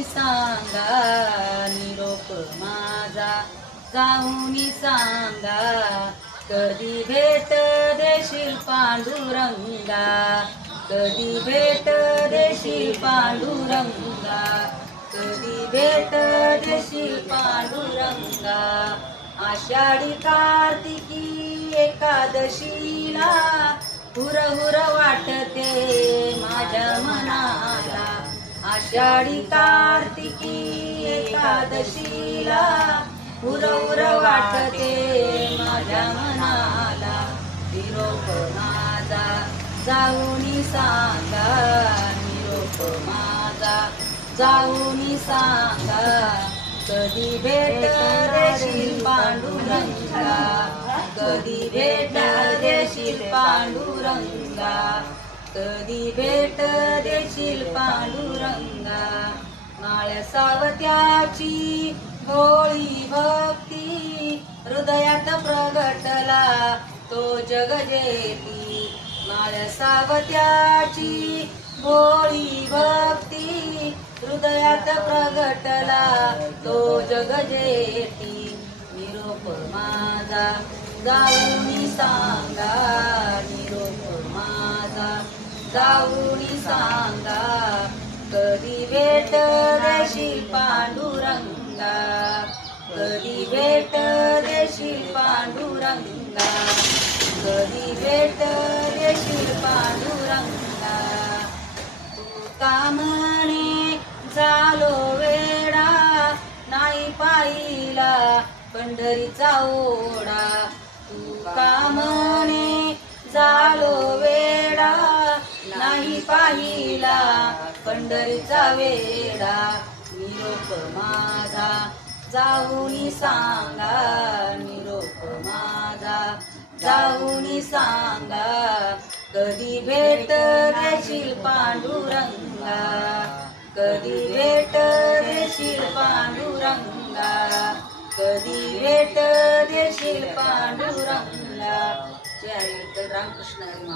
जाऊनी सांगा निरोप माझा, जाऊनी सांगा कधी भेट देशील पांडुरंगा, कधी भेट देशील पांडुरंगा, कधी भेट देशील पांडुरंगा। आषाढी कार्तिकी एकादशीला हुरहुर वाटते माझ्या मनाला, आषाढी कार्तिकी एकादशीला हुरहुर वाटते माझ्या मनाला। निरोप माझा जाऊनी सांगा, निरोप माझा जाऊनी सांगा कधी भेट देशील पांडुरंगा, कधी भेट देशील पांडुरंगा, कधी भेट देशील पांडुरंगा। माळ्या सावत्याची भोळी भक्ती हृदयात प्रगटला तो जगजेती, माळ्या सावत्याची भोळी भक्ती हृदयात प्रगटला तो जगजेती। निरोप माझा जाऊनी सांगा, निरोप माझा जाऊनी सांगा कधी भेट देशील पांडुरंगा, कधी भेट देशील पांडुरंगा, कधी भेट देशील पांडुरंगा। तू का म्हणे झालो वेडा नाही पाहिला पंढरीचा ओढा, तू का म्हणे झालो वेडा नाही पाहिला पंढरीचा वेडा। निरोप माझा जाऊनी सांगा, निरोप माझा जाऊनी सांगा कधी भेट देशील पांडुरंगा, कधी भेट देशील पांडुरंगा, कधी भेट देशील पांडुरंगा। जय हरी विठ्ठल रामकृष्ण हरी।